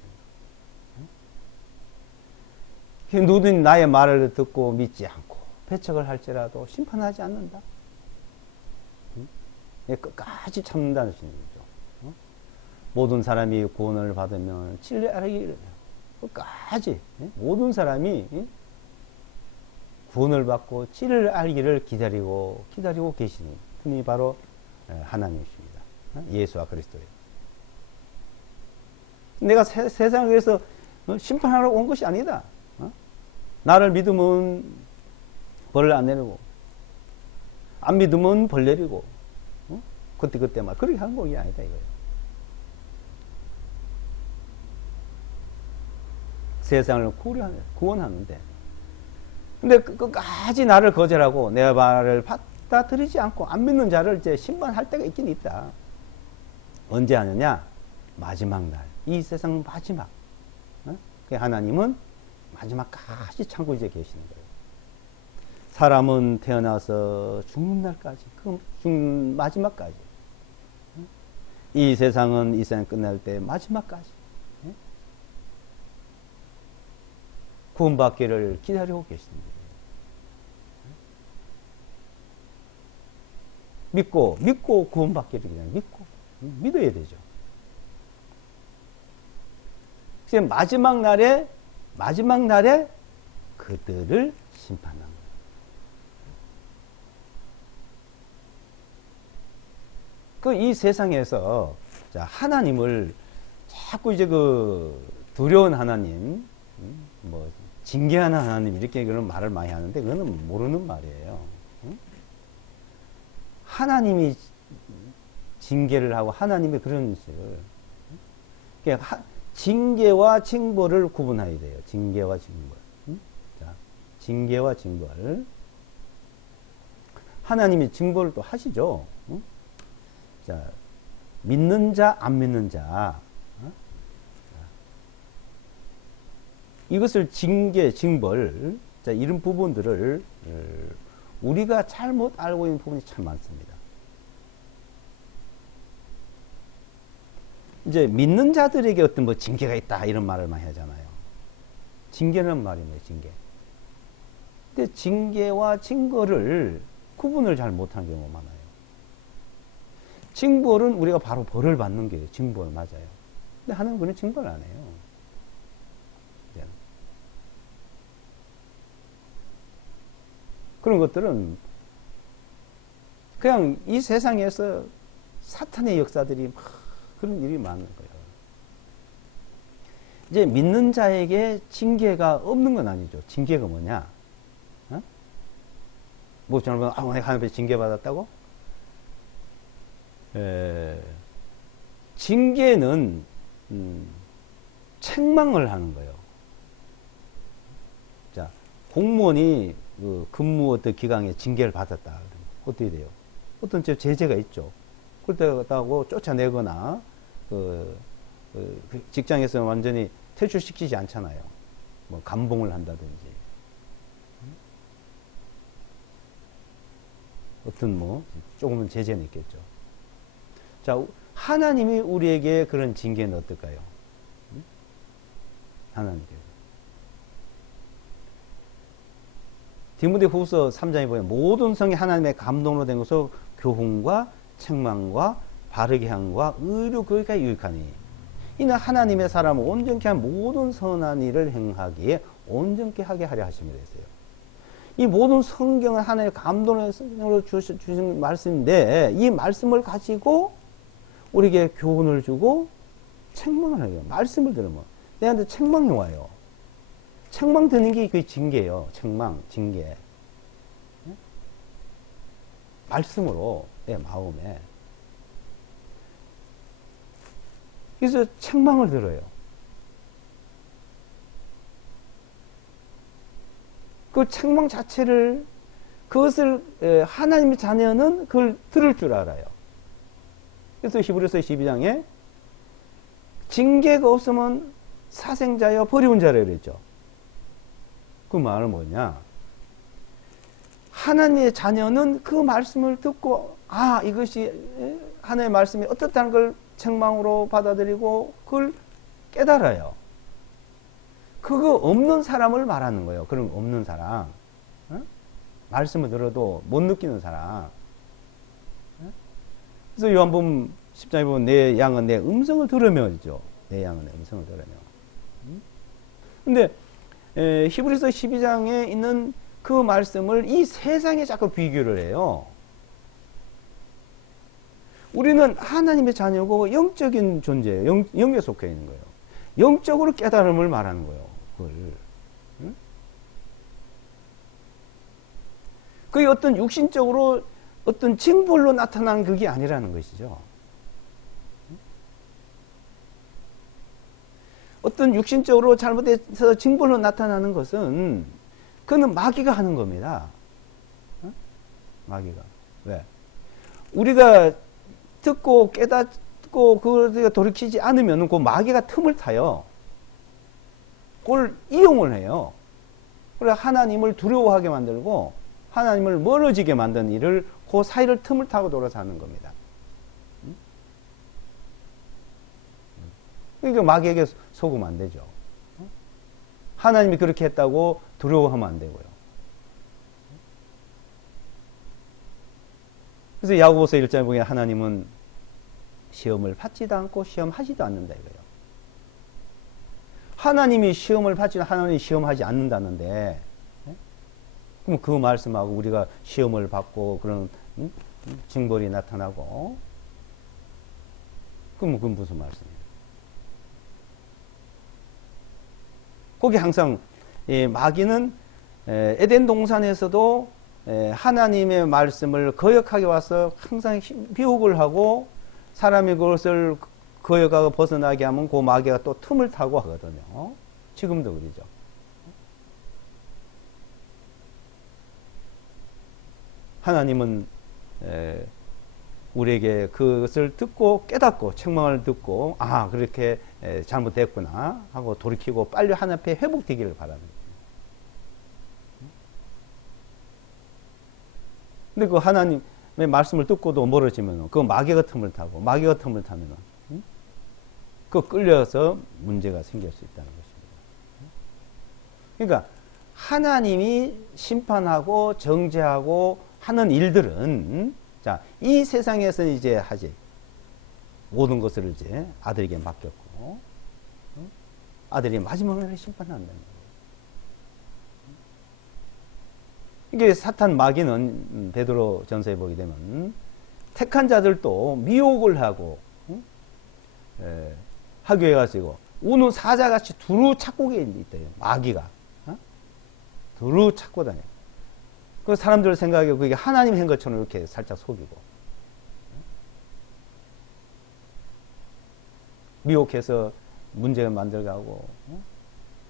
일. 누구든 나의 말을 듣고 믿지 않고 배척을 할지라도 심판하지 않는다. 끝까지 참는다는 거죠. 모든 사람이 구원을 받으면 진리 알기를 끝까지 모든 사람이 구원을 받고 진리를 알기를 기다리고 계시는 분이 바로 하나님이십니다. 예수와 그리스도예요. 내가 세상을 위해서 심판하러 온 것이 아니다. 나를 믿으면 벌을 안 내리고 안 믿으면 벌 내리고 그때만 그렇게 하는 것이 아니다 이거예요. 세상을 구원하는데 근데 끝까지 나를 거절하고 내 말을 받아들이지 않고 안 믿는 자를 이제 심판할 때가 있긴 있다. 언제 하느냐? 마지막 날. 이 세상 마지막. 하나님은 마지막까지 참고 이제 계시는 거예요. 사람은 태어나서 죽는 날까지, 마지막까지. 이 세상은 이 세상 끝날 때 마지막까지. 구원받기를 기다리고 계십니다. 믿고 구원받기를 기다리고 믿어야 되죠. 그래서 마지막 날에 그들을 심판하는 거예요. 이 세상에서 하나님을 자꾸 이제 두려운 하나님, 징계하는 하나님 이렇게 그런 말을 많이 하는데 그거는 모르는 말이에요. 하나님이 징계를 하고 하나님이 그런 식을 징계와 징벌을 구분해야 돼요. 징계와 징벌. 자, 징계와 징벌. 하나님이 징벌을 또 하시죠. 자, 믿는 자, 안 믿는 자. 이것을 징계, 징벌, 자, 이런 부분들을 우리가 잘못 알고 있는 부분이 참 많습니다. 이제 믿는 자들에게 어떤 징계가 있다 이런 말을 많이 하잖아요. 징계는 말이 뭐예요, 징계. 근데 징계와 징벌을 구분을 잘 못하는 경우가 많아요. 징벌은 우리가 바로 벌을 받는 게 징벌 맞아요. 근데 하나님은 그런 징벌 안 해요. 그런 것들은 그냥 이 세상에서 사탄의 역사들이 막 그런 일이 많은 거예요. 이제 믿는 자에게 징계가 없는 건 아니죠. 징계가 뭐냐? 뭐 저는 내가 하나님께 징계받았다고? 징계는 책망을 하는 거예요. 자, 공무원이 그 근무 어떤 기강에 징계를 받았다. 그러면 어떻게 돼요? 어떤 제재가 있죠. 그렇다고 쫓아내거나 그 직장에서 완전히 퇴출시키지 않잖아요. 뭐 감봉을 한다든지 어떤 뭐 조금은 제재는 있겠죠. 자, 하나님이 우리에게 그런 징계는 어떨까요? 하나님께서 디모데후서 3장에 보면 모든 성이 하나님의 감동으로 된 것으로 교훈과 책망과 바르게 함과 의로 그에게 유익하니 이는 하나님의 사람을 온전케 한 모든 선한 일을 행하기에 온전케 하게 하려 하심이라 했어요. 이 모든 성경은 하나님의 감동으로 주신 말씀인데 이 말씀을 가지고 우리에게 교훈을 주고 책망을 해요. 말씀을 들으면 내한테 책망이 와요. 책망 드는 게 그 징계예요. 책망, 징계. 말씀으로 내 마음에. 그래서 책망을 들어요. 그 책망 자체를 그것을 하나님의 자녀는 그걸 들을 줄 알아요. 그래서 히브리서 12장에 징계가 없으면 사생자여 버리운 자라 그랬죠. 그 말은 뭐냐? 하나님의 자녀는 그 말씀을 듣고 아 이것이 하나님의 말씀이 어떻다는 걸 책망으로 받아들이고 그걸 깨달아요. 그거 없는 사람을 말하는 거예요. 그런 없는 사람. 어? 말씀을 들어도 못 느끼는 사람. 어? 그래서 요한복음 10장에 보면 내 양은 내 음성을 들으며죠. 내 양은 내 음성을 들으며. 근데 히브리서 12장에 있는 그 말씀을 이 세상에 자꾸 비교를 해요. 우리는 하나님의 자녀고 영적인 존재예요. 영에 속해 있는 거예요. 영적으로 깨달음을 말하는 거예요. 그걸. 응? 그게 어떤 육신적으로 어떤 징벌로 나타난 그게 아니라는 것이죠. 어떤 육신적으로 잘못해서 징벌로 나타나는 것은 그는 마귀가 하는 겁니다. 어? 마귀가. 왜? 우리가 듣고 깨닫고 그걸 돌이키지 않으면 그 마귀가 틈을 타요. 그걸 이용을 해요. 그래 하나님을 두려워하게 만들고 하나님을 멀어지게 만든 일을 그 사이를 틈을 타고 돌아서 하는 겁니다. 그러니까 마귀에게 속으면 안 되죠. 하나님이 그렇게 했다고 두려워하면 안 되고요. 그래서 야고보서 1장에 보면 하나님은 시험을 받지도 않고 시험하지도 않는다 이거예요. 하나님이 시험을 받지 하나님이 시험하지 않는다는데 그럼 그 말씀하고 우리가 시험을 받고 그런 징벌이 나타나고 그럼 그건 무슨 말씀이에요? 거기 항상 마귀는 에덴 동산에서도 하나님의 말씀을 거역하게 와서 항상 비옥을 하고 사람이 그것을 거역하고 벗어나게 하면 그 마귀가 또 틈을 타고 하거든요. 지금도 그러죠. 하나님은 우리에게 그것을 듣고 깨닫고 책망을 듣고 아 그렇게 잘못됐구나 하고 돌이키고 빨리 하나님 앞에 회복되기를 바라는 거예요. 근데 그 하나님의 말씀을 듣고도 멀어지면 그 마귀가 틈을 타고 마귀가 틈을 타면 그 끌려서 문제가 생길 수 있다는 것입니다. 그러니까 하나님이 심판하고 정죄하고 하는 일들은 자, 이 세상에서 이제 하지. 모든 것을 이제 아들에게 맡겼고, 아들이 마지막 날에 심판한다는 거예요. 이게 사탄 마귀는 베드로 전서에 보게 되면 택한 자들도 미혹을 하고, 하교에 가지고 우는 사자같이 두루 찾고 있대요. 마귀가. 두루 찾고 다녀요. 그 사람들 생각에 그게 하나님 한 것처럼 이렇게 살짝 속이고 미혹해서 문제를 만들고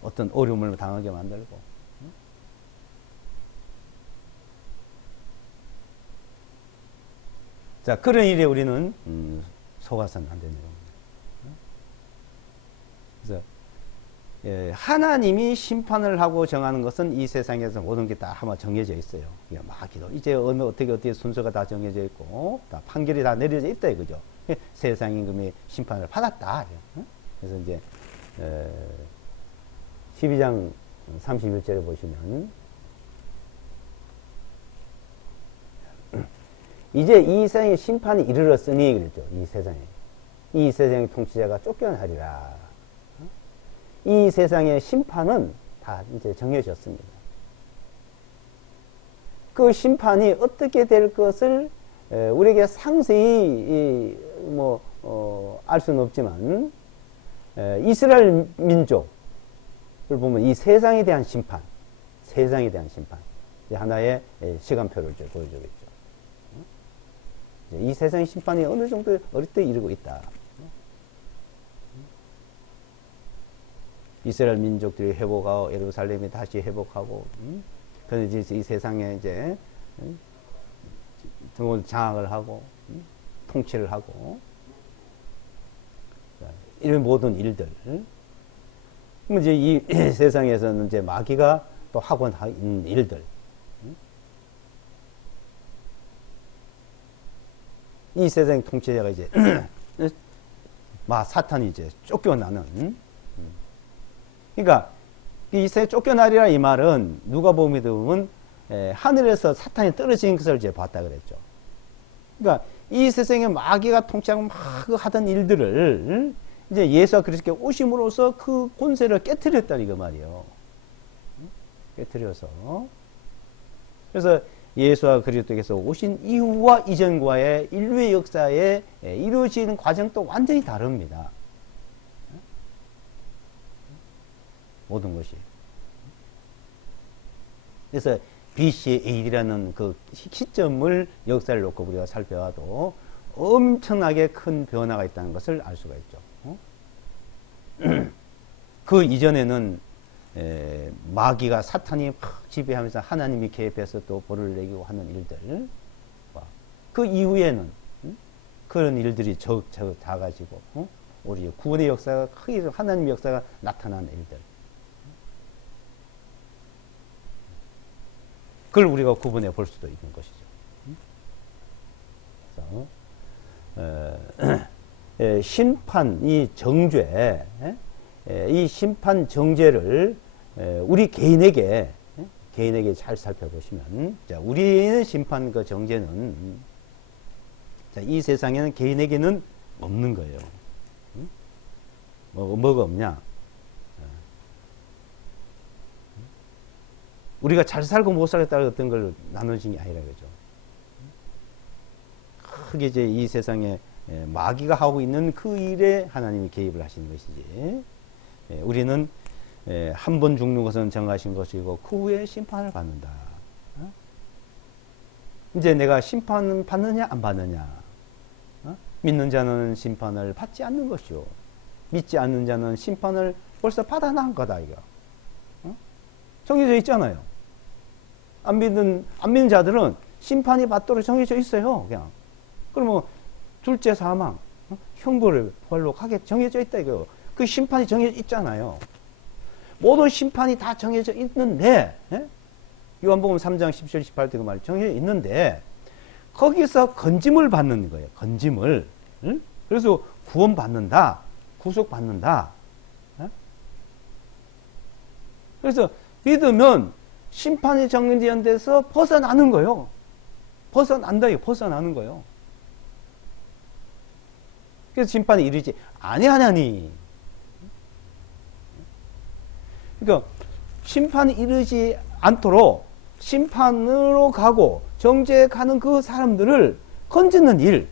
어떤 어려움을 당하게 만들고 자, 그런 일에 우리는 속아서는 안 되는 겁니다. 그래서 하나님이 심판을 하고 정하는 것은 이 세상에서 모든 게 다 아마 정해져 있어요. 마귀도 이제 어떻게 순서가 다 정해져 있고 다 판결이 다 내려져 있다 이거죠. 세상 임금이 심판을 받았다. 그래서 이제 12장 31절에 보시면 이제 이 세상에 심판이 이르렀으니 그랬죠. 이 세상의 통치자가 쫓겨나리라. 이 세상의 심판은 다 이제 정해졌습니다. 그 심판이 어떻게 될 것을 우리에게 상세히 알 수는 없지만 이스라엘 민족을 보면 이 세상에 대한 심판 하나의 시간표를 보여주겠죠. 이 세상의 심판이 어느 정도 어릴 때 이르고 있다. 이스라엘 민족들이 회복하고 예루살렘이 다시 회복하고 그래서 이제 이 세상에 이제 장악을 하고 통치를 하고 이런 모든 일들. 이제 이 세상에서는 이제 마귀가 또 하고 있는 일들. 이 세상 통치자가 이제 사탄이 이제 쫓겨나는. 그러니까 이 세상에 쫓겨나리라 이 말은 누가복음에 보면 하늘에서 사탄이 떨어지는 것을 이제 봤다 그랬죠. 그러니까 이 세상에 마귀가 통치하고 막 하던 일들을 이제 예수가 그렇게 오심으로써 그 권세를 깨트렸다 이거 말이에요. 깨트려서. 그래서 예수와 그리스도께서 오신 이후와 이전과의 인류의 역사에 이루어지는 과정도 완전히 다릅니다. 모든 것이. 그래서 BC AD라는 그 시점을 역사를 놓고 우리가 살펴봐도 엄청나게 큰 변화가 있다는 것을 알 수가 있죠. 그 이전에는 마귀가 사탄이 막 지배하면서 하나님이 개입해서 또 벌을 내기고 하는 일들. 그 이후에는 그런 일들이 작아지고 우리 구원의 역사가 크게 하나님의 역사가 나타나는 일들. 그걸 우리가 구분해 볼 수도 있는 것이죠. 그래서 심판, 이 정죄, 이 심판 정죄를 우리 개인에게 잘 살펴보시면, 자, 우리의 심판 그 정죄는, 자, 이 세상에는 개인에게는 없는 거예요. 뭐가 없냐? 우리가 잘 살고 못 살겠다는 어떤 걸 나눠진 게 아니라 그죠. 크게 이제 이 세상에 마귀가 하고 있는 그 일에 하나님이 개입을 하시는 것이지. 우리는 한 번 죽는 것은 정하신 것이고 그 후에 심판을 받는다. 이제 내가 심판 받느냐 안 받느냐. 믿는 자는 심판을 받지 않는 것이요. 믿지 않는 자는 심판을 벌써 받아 나간 거다 이거. 정해져 있잖아요. 안 믿는 자들은 심판이 받도록 정해져 있어요. 그냥. 그러면 둘째 사망, 형벌을 부활로 가게 정해져 있다 이거. 그 심판이 정해져 있잖아요. 모든 심판이 다 정해져 있는데, 요한복음 3장 17, 18절 그 말이 정해져 있는데 거기서 건짐을 받는 거예요. 건짐을. 그래서 구원받는다, 구속받는다. 그래서 믿으면 심판이 정해진 데서 벗어나는 거예요. 벗어나는 거예요. 그래서 심판이 이르지 아니하냐니. 그러니까 심판이 이르지 않도록 심판으로 가고 정죄에 가는 그 사람들을 건지는 일.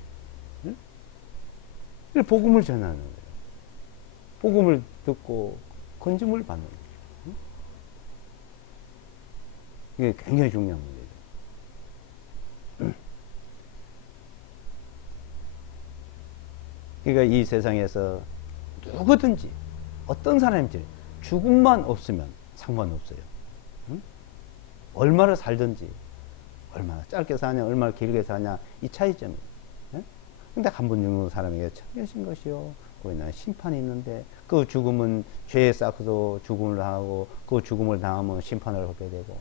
복음을 전하는 거예요. 복음을 듣고 건짐을 받는 거예요. 이게 굉장히 중요한 문제죠. 그러니까 이 세상에서 누구든지 어떤 사람인지 죽음만 없으면 상관없어요. 얼마나 살든지, 얼마나 짧게 사냐, 얼마나 길게 사냐, 이 차이점이에요. 근데 한 번 죽는 사람에게 참여하신 것이요. 거기는 심판이 있는데 그 죽음은 죄에 쌓고도 죽음을 당하고 그 죽음을 당하면 심판을 받게 되고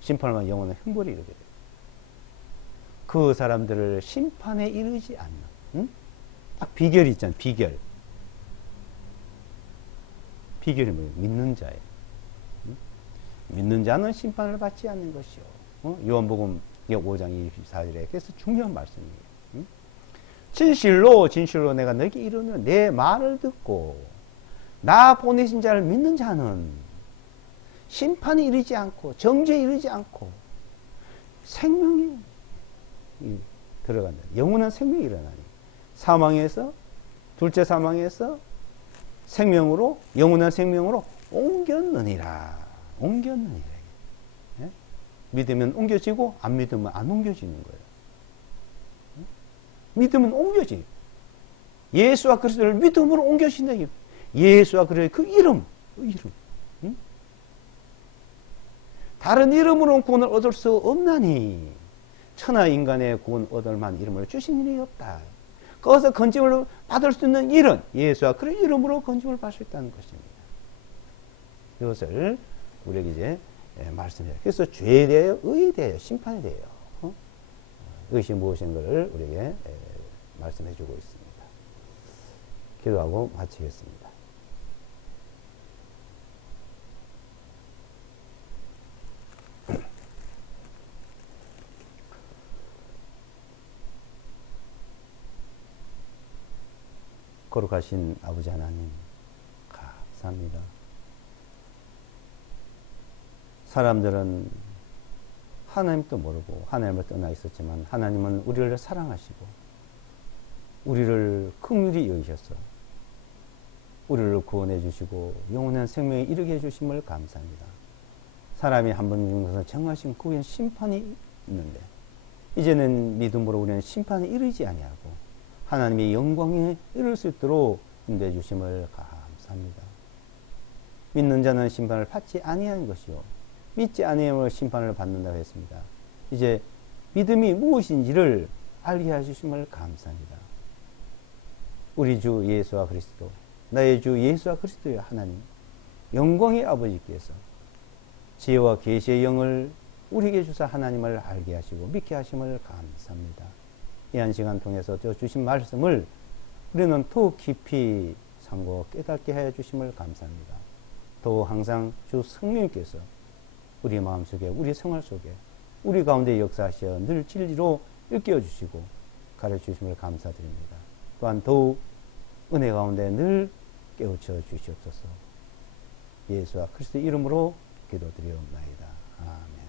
심판을 받으면 영원한 형벌이 이르게 돼요. 그 사람들을 심판에 이르지 않는 딱 비결이 있잖아요. 비결이 뭐예요? 믿는 자예요. 믿는 자는 심판을 받지 않는 것이요. 요한복음 5장 24절에 그래서 중요한 말씀이에요. 진실로 내가 너에게 이르노니 내 말을 듣고 나 보내신 자를 믿는 자는 심판에 이르지 않고 정죄에 이르지 않고 생명이 들어간다. 영원한 생명이 일어나니 사망에서 둘째 사망에서 생명으로 영원한 생명으로 옮겼느니라. 예? 믿으면 옮겨지고 안 믿으면 안 옮겨지는 거예요. 믿으면 옮겨지. 예수와 그리스도를 믿음으로 옮겨진다. 예수와 그리스도의 그 이름. 응? 다른 이름으로는 구원을 얻을 수 없나니 천하 인간의 구원 얻을 만한 이름을 주신 일이 없다. 거기서 건짐을 받을 수 있는 일은 예수와 그리스도의 이름으로 건짐을 받을 수 있다는 것입니다. 이것을 우리에게 이제 말씀해요. 그래서 죄에 대하여, 의에 대하여, 심판에 대하여 의식 무엇인가를 우리에게 말씀해 주고 있습니다. 기도하고 마치겠습니다. 거룩하신 아버지 하나님, 감사합니다. 사람들은 하나님도 모르고 하나님을 떠나 있었지만 하나님은 우리를 사랑하시고 우리를 긍휼히 여기셔서 우리를 구원해 주시고 영원한 생명에 이르게 해 주심을 감사합니다. 사람이 한 번 죽는 것은 정하신 그 후엔 심판이 있는데 이제는 믿음으로 우리는 심판에 이르지 아니하고 하나님의 영광에 이를 수 있도록 인도해 주심을 감사합니다. 믿는 자는 심판을 받지 아니하는 것이요 믿지 아니하면 심판을 받는다고 했습니다. 이제 믿음이 무엇인지를 알게 해주심을 감사합니다. 우리 주 예수와 그리스도, 나의 주 예수와 그리스도의 하나님, 영광의 아버지께서 지혜와 계시의 영을 우리에게 주사 하나님을 알게 하시고 믿게 하심을 감사합니다. 이 한 시간 통해서 주신 말씀을 우리는 더욱 깊이 상고 깨닫게 해 주심을 감사합니다. 또 항상 주 성령께서 우리 마음속에 우리 생활 속에 우리 가운데 역사하시어 늘 진리로 일깨워 주시고 가르쳐 주심을 감사드립니다. 또한 더욱 은혜 가운데 늘 깨우쳐 주시옵소서. 예수와 그리스도 이름으로 기도드리옵나이다. 아멘.